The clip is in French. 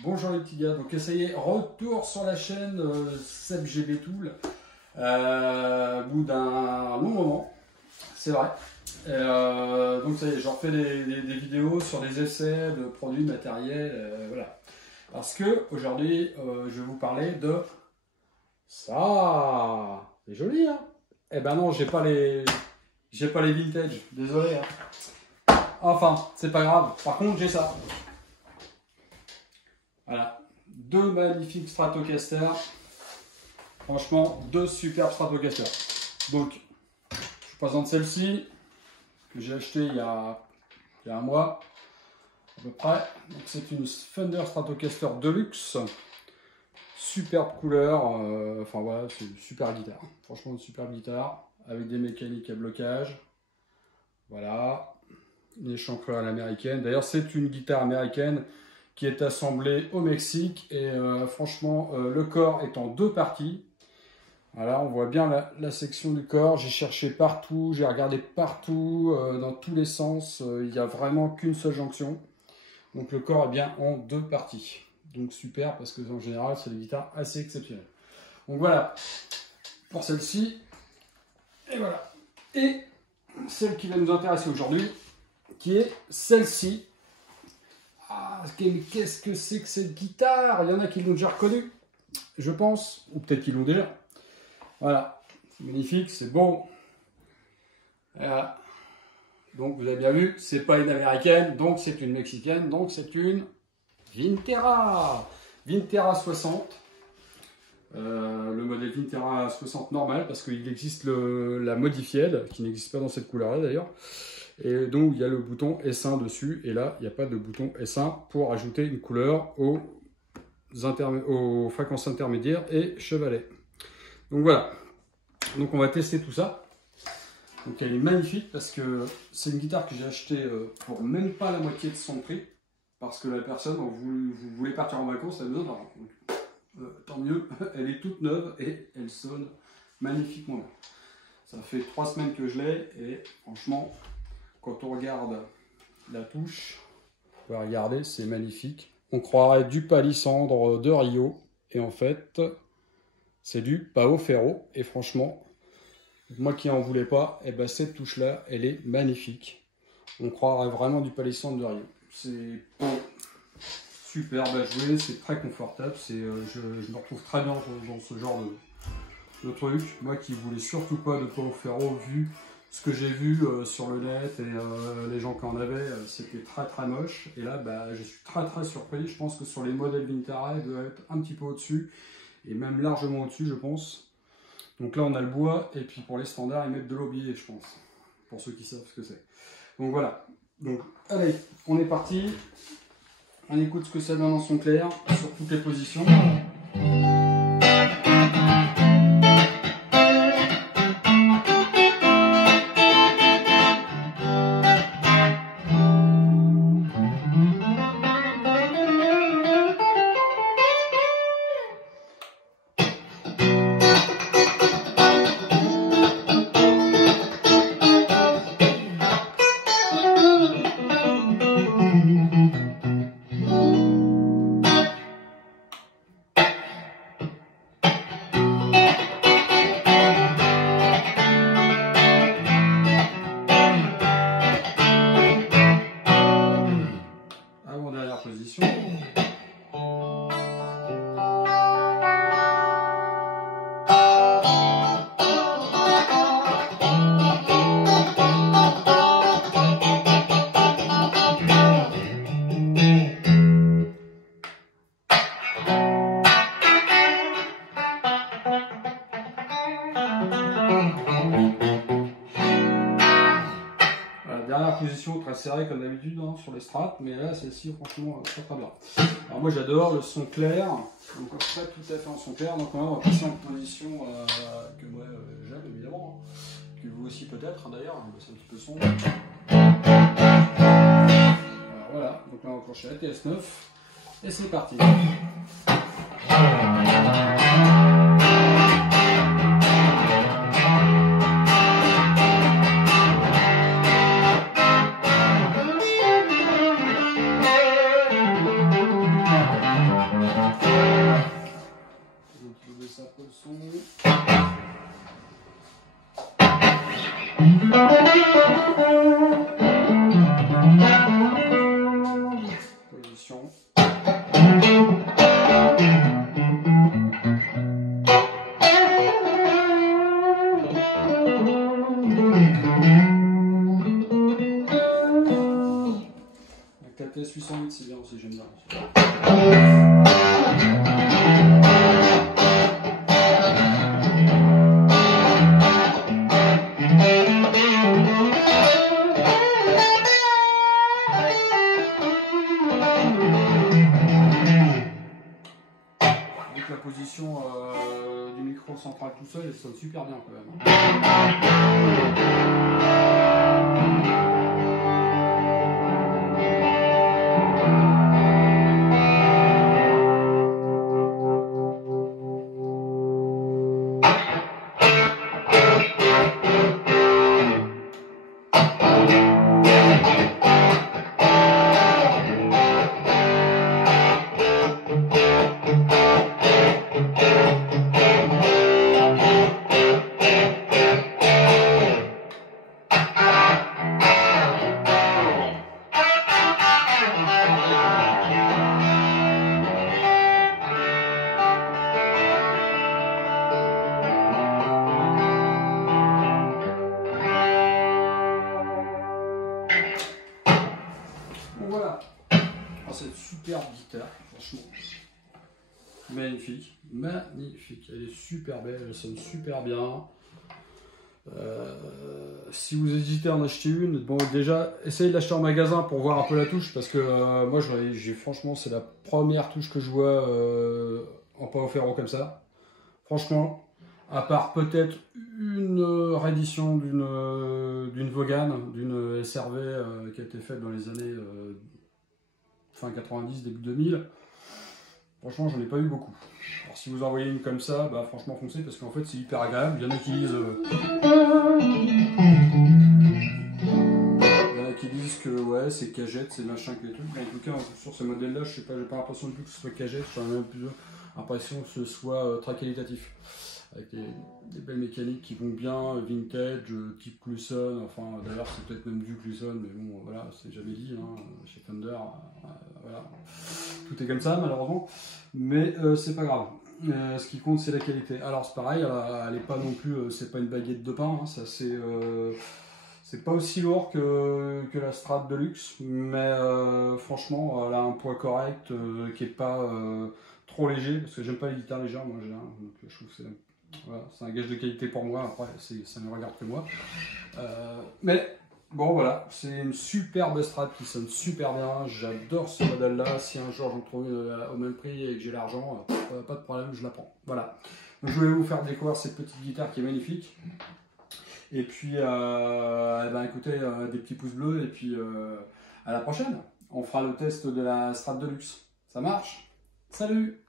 Bonjour les petits gars, donc ça y est, retour sur la chaîne Seb GB Tool au bout d'un long moment, c'est vrai. Donc ça y est, je refais des vidéos sur des essais de produits matériels, voilà. Parce que aujourd'hui, je vais vous parler de ça. C'est joli, hein? Eh ben non, j'ai pas les vintage, désolé. Hein. Enfin, c'est pas grave. Par contre, j'ai ça. Voilà, deux magnifiques Stratocaster. Franchement, deux superbes Stratocaster. Donc, je vous présente celle-ci que j'ai achetée il y a un mois à peu près. Donc, c'est une Fender Stratocaster Deluxe. Superbe couleur. Enfin voilà, c'est une super guitare. Franchement, une superbe guitare avec des mécaniques à blocage. Voilà, une échancrure à l'américaine. D'ailleurs, c'est une guitare américaine qui est assemblé au Mexique et franchement le corps est en deux parties. Voilà, on voit bien la section du corps. J'ai cherché partout, j'ai regardé partout, dans tous les sens. Il n'y a vraiment qu'une seule jonction. Donc le corps est bien en deux parties. Donc super, parce que en général c'est des guitares assez exceptionnelles. Donc voilà pour celle-ci. Et voilà. Et celle qui va nous intéresser aujourd'hui, qui est celle-ci. Ah, qu'est-ce que c'est que cette guitare? Il y en a qui l'ont déjà reconnue, je pense, ou peut-être qu'ils l'ont déjà. Voilà, c'est magnifique, c'est beau. Voilà. Donc vous avez bien vu, c'est pas une américaine, donc c'est une mexicaine, donc c'est une Vintera. Vintera 60. Le modèle Vintera 60 normal, parce qu'il existe la modifiée, qui n'existe pas dans cette couleur-là d'ailleurs. Et donc il y a le bouton S1 dessus, et là il n'y a pas de bouton S1 pour ajouter une couleur aux fréquences intermédiaires et chevalet. Donc voilà, donc on va tester tout ça. Donc elle est magnifique parce que c'est une guitare que j'ai achetée pour même pas la moitié de son prix, parce que la personne, vous voulez partir en vacances, elle a besoin d'argent. Tant mieux, elle est toute neuve et elle sonne magnifiquement bien. Ça fait 3 semaines que je l'ai et franchement, quand on regarde la touche, on va regarder, c'est magnifique. On croirait du palissandre de Rio, et en fait, c'est du Pao Ferro. Et franchement, moi qui en voulais pas, et ben cette touche-là, elle est magnifique. On croirait vraiment du palissandre de Rio. C'est superbe à jouer, c'est très confortable. Je me retrouve très bien dans ce genre de truc. Moi qui voulais surtout pas de Pao Ferro, vu ce que j'ai vu sur le net et les gens qui en avaient, c'était très très moche. Et là, bah, je suis très surpris. Je pense que sur les modèles Vintera, il doit être un petit peu au-dessus, et même largement au-dessus, je pense. Donc là, on a le bois, et puis pour les standards, ils mettent de l'aubier, je pense, pour ceux qui savent ce que c'est. Donc voilà. Donc allez, on est parti. On écoute ce que ça donne en son clair, sur toutes les positions. Avant-dernière position. Dernière position très serrée comme d'habitude hein, sur les strats, mais là celle-ci franchement très bien. Alors moi j'adore le son clair, donc pas tout à fait en son clair, donc on va passer en position que moi j'aime évidemment, hein, que vous aussi peut-être d'ailleurs, c'est un petit peu sombre. Voilà, donc là on enclenche la TS9 et c'est parti. un peu le son. Position. La KTS 808, c'est bien aussi, j'aime bien. Donc la position du micro central tout seul, elle sonne super bien quand même. Bon voilà, cette superbe guitare, franchement, magnifique, magnifique, elle est super belle, elle sonne super bien. Si vous hésitez à en acheter une, bon déjà, essayez de l'acheter en magasin pour voir un peu la touche, parce que moi, franchement, c'est la première touche que je vois en pas ferro comme ça. Franchement, à part peut-être une réédition d'une Vaughan, d'une SRV qui a été faite dans les années fin 90, début 2000. Franchement, j'en ai pas eu beaucoup. Alors si vous en voyez une comme ça, bah franchement foncez parce qu'en fait c'est hyper agréable. Il y en a qui disent que ouais c'est cagette, c'est machin que les trucs. Mais en tout cas sur ce modèle là, je sais pas, j'ai pas l'impression du tout que ce soit cagette, j'ai même plus l'impression que ce soit très qualitatif. Avec des belles mécaniques qui vont bien, vintage, type Cluson, enfin d'ailleurs c'est peut-être même du Cluson, mais bon voilà, c'est jamais dit, hein, chez Fender, voilà. Tout est comme ça malheureusement, mais c'est pas grave, ce qui compte c'est la qualité. Alors c'est pareil, elle est pas non plus, c'est pas une baguette de pain, hein, ça c'est pas aussi lourd que la Strat Deluxe, mais franchement elle a un poids correct, qui est pas trop léger, parce que j'aime pas les guitares légères moi, donc je trouve que c'est... Voilà, c'est un gage de qualité pour moi, après ça ne regarde que moi. Mais bon voilà, c'est une superbe Strat qui sonne super bien, j'adore ce modèle là, si un jour j'en trouve une au même prix et que j'ai l'argent, pas de problème, je la prends. Voilà, donc je voulais vous faire découvrir cette petite guitare qui est magnifique. Et puis, ben, écoutez, des petits pouces bleus et puis à la prochaine. On fera le test de la Strat Deluxe. Ça marche? Salut!